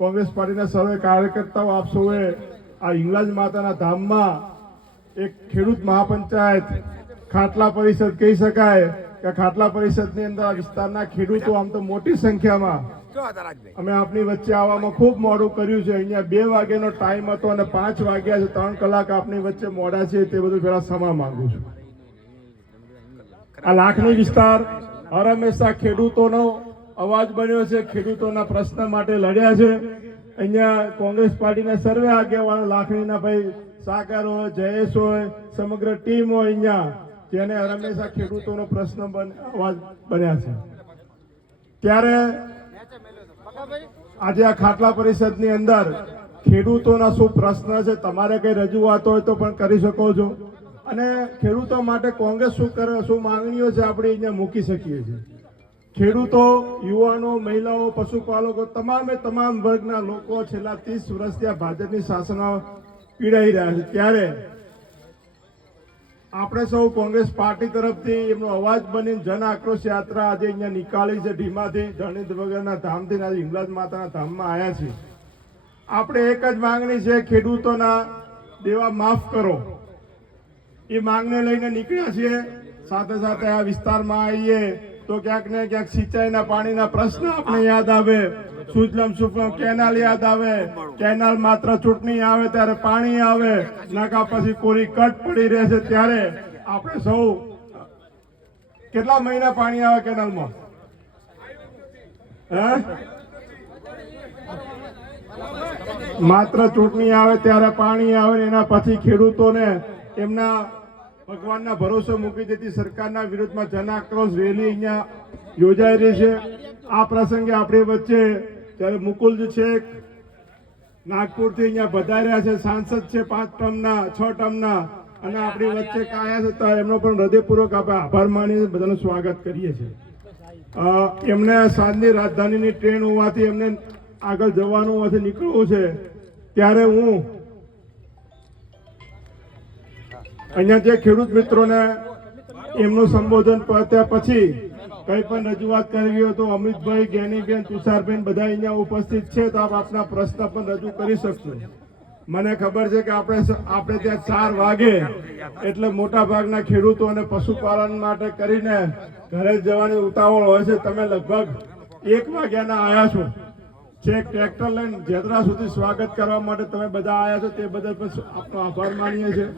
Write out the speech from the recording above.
કોંગ્રેસ પાર્ટીના સર્વે કાર્યકર્તાઓ આપ સૌએ આ હિંગલાજ માતાના ધામમાં એક ખેડૂત મહાપંચાયત ખાટલા પરિષદ કહી શકાય કે ખાટલા પરિષદની અંદર આ વિસ્તારના ખેડૂતો આમ તો મોટી સંખ્યામાં અમે આપની વચ્ચે આવવામાં ખૂબ મોડું કર્યું છે. અહીંયા બે વાગ્યાનો ટાઈમ હતો અને પાંચ વાગ્યા છે. ત્રણ કલાક આપની વચ્ચે મોડા છે. તે બધું પેલા સમા માંગુ છું. આ લાખની વિસ્તાર હર હંમેશા ખેડૂતોનો અવાજ બન્યો છે, ખેડૂતોના પ્રશ્ન માટે લડ્યા છે. અહીંયા કોંગ્રેસ પાર્ટીના સર્વે આગેવાનો લાખણીના ભાઈ સાકર હોય, જયેશ હોય, સમગ્ર ટીમ હોય અહીંયા, જેને હંમેશા ખેડૂતોનો પ્રશ્ન અવાજ બન્યા છે. ત્યારે આજે આ ખાટલા પરિષદની અંદર ખેડૂતોના શું પ્રશ્ન છે, તમારે કઈ રજૂઆત હોય તો પણ કરી શકો છો. અને ખેડૂતો માટે કોંગ્રેસ શું કરે, શું માંગણીઓ છે, આપણે અહીંયા મૂકી શકીએ છીએ. ખેડૂતો, યુવાનો, મહિલાઓ, પશુપાલકો, તમામે તમામ વર્ગના લોકો છેલ્લા ત્રીસ વર્ષથી આ ભાજપની શાસનમાં પીડાઈ રહ્યા છે. ત્યારે આપણે સૌ કોંગ્રેસ પાર્ટી તરફથી એમનો અવાજ બની જન આક્રોશ યાત્રા આજે અહીંયા નીકાળી છે. ઢીમાથી ધણિત વગરના ધામથી આજે હિંગલાજ માતાના ધામમાં આવ્યા છીએ. આપણે એક જ માંગણી છે, ખેડૂતોના દેવા માફ કરો. એ માંગને લઈને નીકળ્યા છીએ. સાથે સાથે આ વિસ્તારમાં આવીએ. તો ક્યાંક ને ક્યાંક સિંચાઈના પાણીના પ્રશ્ન આપણે યાદ આવે. સુજલમ સુફલમ કેનાલ યાદ આવે. કેનાલ માત્ર ચૂંટણી આવે, ત્યારે પાણી આવે. નાકા પછી કોરી કટ પડી રહેશે ત્યારે આપણે સૌ કેટલા મહિના પાણી આવે કેનાલમાં? હે? માત્ર ચૂંટણી આવે, ત્યારે પાણી આવે એના પછી ખેડૂતોને એમના ભગવાનના ભરોસો મૂકી દેતી સરકારના વિરુદ્ધમાં જન આક્રોશ રેલી અહીંયા યોજાઈ રહી છે. આ પ્રસંગે આપણી વચ્ચે ત્યારે મુકુલ શેખ નાગપુરથી અહીંયા વધાર્યા છે, સાંસદ છે પાંચ ટર્મના, છ ટર્મના, અને આપણી વચ્ચે કાયા છે, તો એમનો પણ હૃદયપૂર્વક આપણે આભાર માનીને બધાનું સ્વાગત કરીએ છીએ. એમને સાંજની રાજધાનીની ટ્રેન હોવાથી એમને આગળ જવાનું હોવાથી નીકળવું છે. ત્યારે હું અહીંયા જે ખેડૂત મિત્રોને એમનું સંબોધન પત્યા પછી કઈ પણ રજૂઆત કરવી હોય તો અમિતભાઈ જ્ઞાનીબેન તુષારબેન બધા અહીંયા ઉપસ્થિત છે તો આપ આપના પ્રશ્ન પણ રજૂ કરી શકશો. મને ખબર છે કે આપણે આપણે ત્યાં ચાર વાગે એટલે મોટા ભાગના ખેડૂતો અને પશુપાલન માટે કરીને ઘરે જવાની ઉતાવળ હોય છે. તમે લગભગ એક વાગ્યાના આવ્યા છો. છેક ટ્રેક્ટર લઈને જેદરા સુધી સ્વાગત કરવા માટે તમે બધા આવ્યા છો તે બદલ પણ આપનો આભાર માનીએ છીએ.